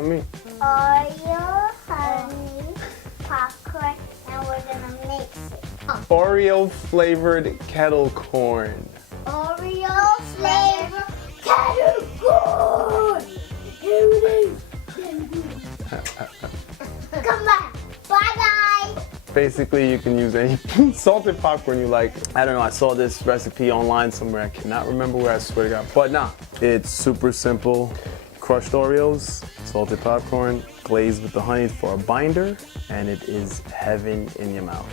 Tell me. Oreo, honey, popcorn, and we're gonna mix it. Oreo flavored kettle corn. Oreo flavor kettle corn. Here it is. Come back. Bye-bye. Basically, you can use any salted popcorn you like. I don't know, I saw this recipe online somewhere. I cannot remember where, I swear to God. But nah, it's super simple. Crushed Oreos, salted popcorn, glazed with the honey for a binder, and it is heaven in your mouth.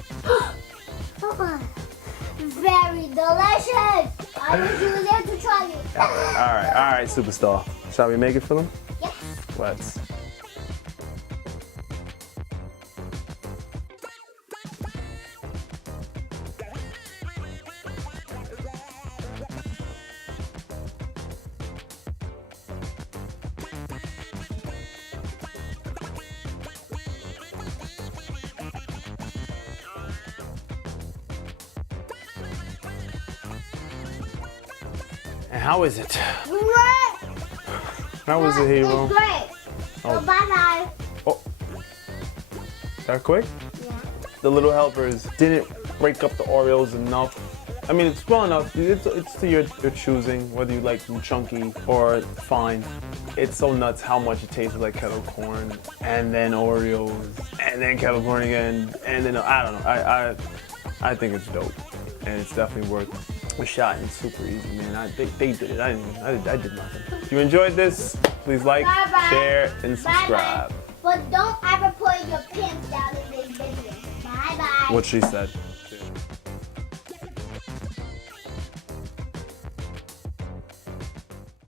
Very delicious. I wish you were there to try it. All right, superstar. Shall we make it for them? Yes. Let's. And how is it? Great. How was it, Hero? It's great. Oh. So bye-bye. Oh, that quick? Yeah. The little helpers didn't break up the Oreos enough. I mean, it's well enough. It's to your choosing, whether you like them chunky or fine. It's so nuts how much it tastes like kettle corn, and then Oreos, and then kettle corn again, and then I don't know. I think it's dope, and it's definitely worth a shot, and it's super easy, man. They did it. I did nothing. If you enjoyed this, please like, Bye-bye. share, and subscribe. Bye-bye. But don't ever put your pants down in this video. Bye-bye. What she said.